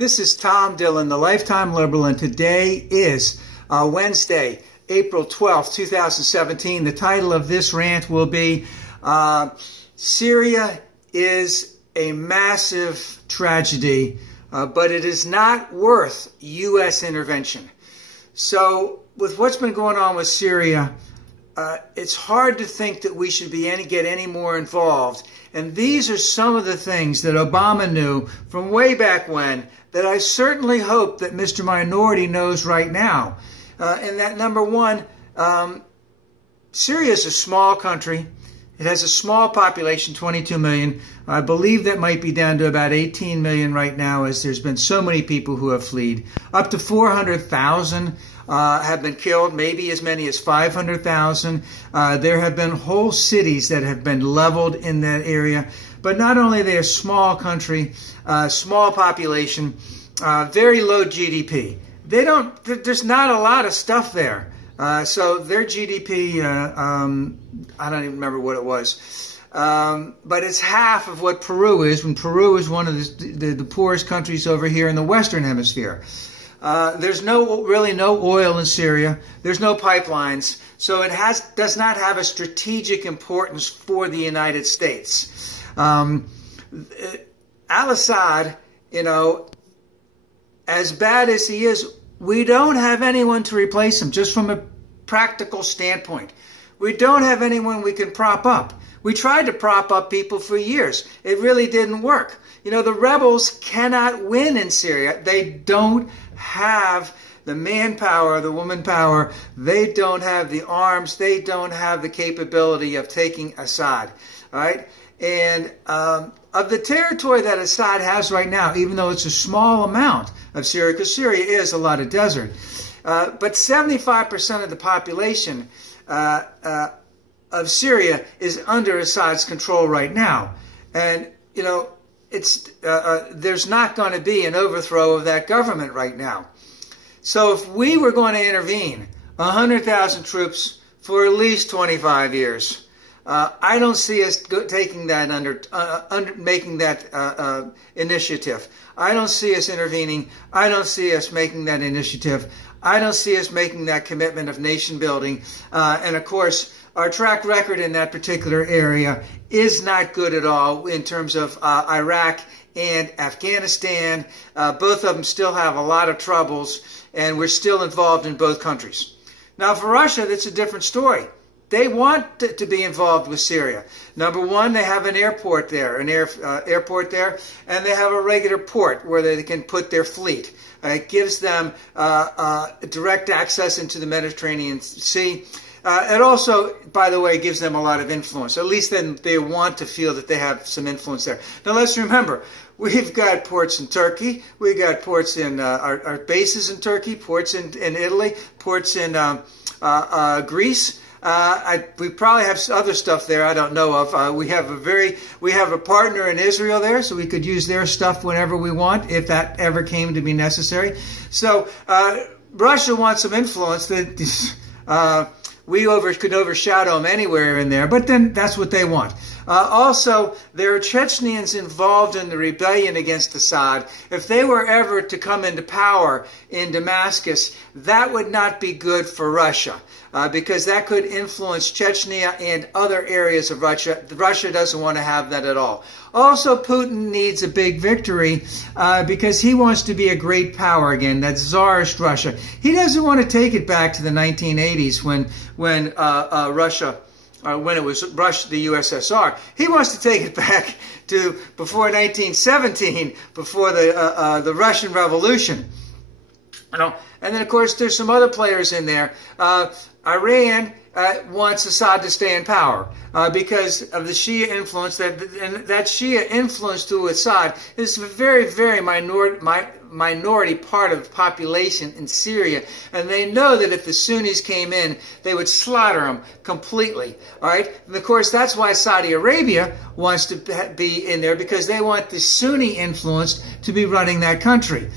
This is Tom Dillon, the Lifetime Liberal, and today is Wednesday, April 12th, 2017. The title of this rant will be Syria is a massive tragedy, but it is not worth U.S. intervention. So with what's been going on with Syria, it's hard to think that we should get any more involved. And these are some of the things that Obama knew from way back when that I certainly hope that Mr. Minority knows right now. And that, number one, Syria is a small country. It has a small population, 22 million. I believe that might be down to about 18 million right now, as there's been so many people who have fled. Up to 400,000 have been killed, maybe as many as 500,000. There have been whole cities that have been leveled in that area. But not only are they a small country, small population, very low GDP. There's not a lot of stuff there. So their GDP, I don't even remember what it was. But it's half of what Peru is, when Peru is one of the poorest countries over here in the Western Hemisphere. There's really no oil in Syria. There's no pipelines. So it does not have a strategic importance for the United States. Al-Assad, as bad as he is, we don't have anyone to replace him, just from a practical standpoint. We don't have anyone we can prop up. We tried to prop up people for years. It really didn't work. The rebels cannot win in Syria. They don't have the manpower, the woman power. They don't have the arms. They don't have the capability of taking Assad. All right? And of the territory that Assad has right now, even though it's a small amount of Syria, because Syria is a lot of desert, but 75% of the population of Syria is under Assad's control right now. And, there's not going to be an overthrow of that government right now. So if we were going to intervene, 100,000 troops for at least 25 years, I don't see us taking that making that initiative. I don't see us intervening. I don't see us making that initiative. I don't see us making that commitment of nation building. And of course, our track record in that particular area is not good at all in terms of Iraq and Afghanistan. Both of them still have a lot of troubles, and we're still involved in both countries. Now, for Russia, that's a different story. They want to be involved with Syria. Number one, they have an airport there, airport there, and they have a regular port where they can put their fleet. It gives them direct access into the Mediterranean Sea. It also, by the way, gives them a lot of influence. At least then they want to feel that they have some influence there. Now let's remember, we've got ports in Turkey. We've got ports in our bases in Turkey, ports in Italy, ports in Greece. We probably have other stuff there I don't know of. We have a partner in Israel there, so we could use their stuff whenever we want, if that ever came to be necessary. So Russia wants some influence that we could overshadow them anywhere in there, but then that's what they want. Also, there are Chechens involved in the rebellion against Assad. If they were ever to come into power in Damascus, that would not be good for Russia, because that could influence Chechnya and other areas of Russia. Russia doesn't want to have that at all. Also, Putin needs a big victory because he wants to be a great power again, that Tsarist Russia. He doesn't want to take it back to the 1980s when it was the USSR. He wants to take it back to before 1917, before the Russian Revolution. And then, of course, there's some other players in there. Iran wants Assad to stay in power because of the Shia influence. That Shia influence through Assad is a very, very minority part of the population in Syria, and they know that if the Sunnis came in, they would slaughter them completely. All right, and of course that's why Saudi Arabia wants to be in there, because they want the Sunni influence to be running that country.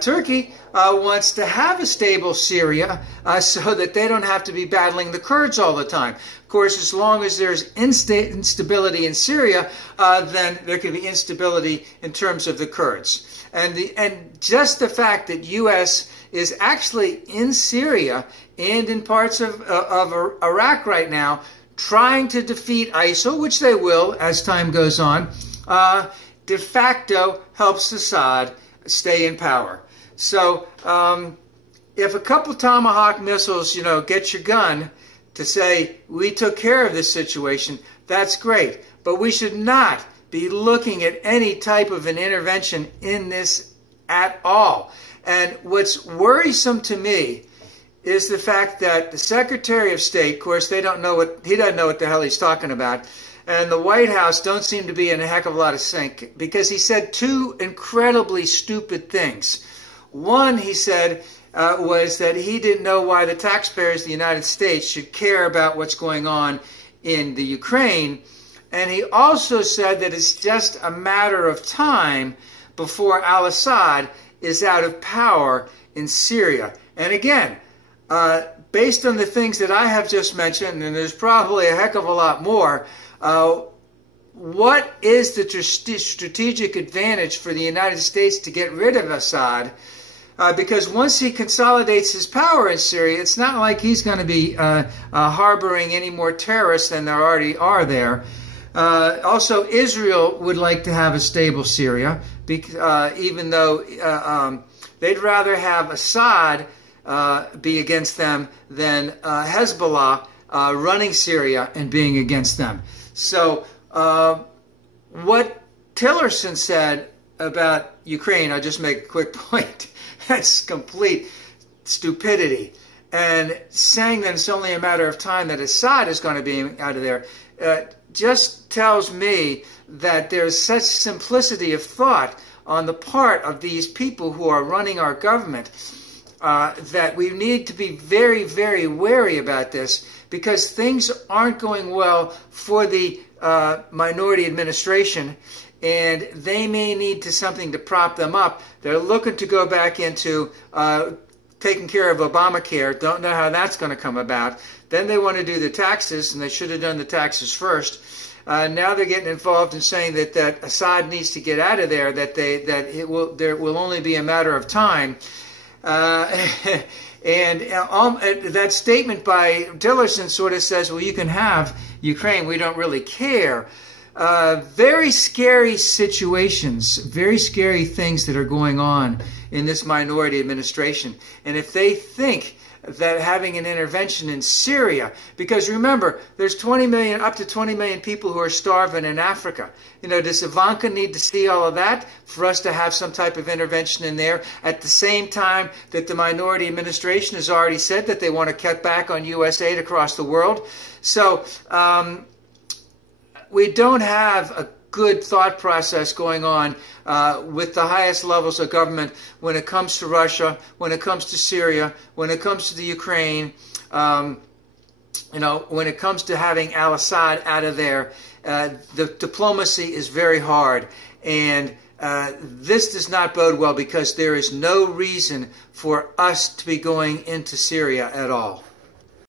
Turkey wants to have a stable Syria so that they don't have to be battling the Kurds all the time. Of course, as long as there's instability in Syria, then there can be instability in terms of the Kurds. And just the fact that U.S. is actually in Syria and in parts of Iraq right now trying to defeat ISIL, which they will as time goes on, de facto helps Assad stay in power. So if a couple Tomahawk missiles, get your gun to say, we took care of this situation, that's great. But we should not be looking at any type of an intervention in this at all. And what's worrisome to me is the fact that the Secretary of State, of course, he doesn't know what the hell he's talking about, and the White House don't seem to be in a heck of a lot of sync, because he said two incredibly stupid things. One, he said, was that he didn't know why the taxpayers of the United States should care about what's going on in the Ukraine. And he also said that it's just a matter of time before al-Assad is out of power in Syria. And again, based on the things that I have just mentioned, and there's probably a heck of a lot more, what is the strategic advantage for the United States to get rid of Assad? Because once he consolidates his power in Syria, it's not like he's going to be harboring any more terrorists than there already are there. Also, Israel would like to have a stable Syria, even though they'd rather have Assad be against them than Hezbollah running Syria and being against them. So what Tillerson said about Ukraine, I'll just make a quick point. That's complete stupidity. And saying that it's only a matter of time that Assad is going to be out of there just tells me that there's such simplicity of thought on the part of these people who are running our government that we need to be very, very wary about this, because things aren't going well for the minority administration, and they may need something to prop them up. They're looking to go back into taking care of Obamacare. Don't know how that's going to come about. Then they want to do the taxes, and they should have done the taxes first. Now they're getting involved in saying that Assad needs to get out of there, that there will only be a matter of time. And that statement by Tillerson sort of says, well, you can have Ukraine, we don't really care. Very scary situations, very scary things that are going on in this minority administration. And if they think that having an intervention in Syria, because remember, there's 20 million, up to 20 million people who are starving in Africa. Does Ivanka need to see all of that for us to have some type of intervention in there at the same time that the minority administration has already said that they want to cut back on U.S. aid across the world? So we don't have a good thought process going on with the highest levels of government when it comes to Russia, when it comes to Syria, when it comes to the Ukraine, when it comes to having al-Assad out of there. The diplomacy is very hard, and this does not bode well, because there is no reason for us to be going into Syria at all.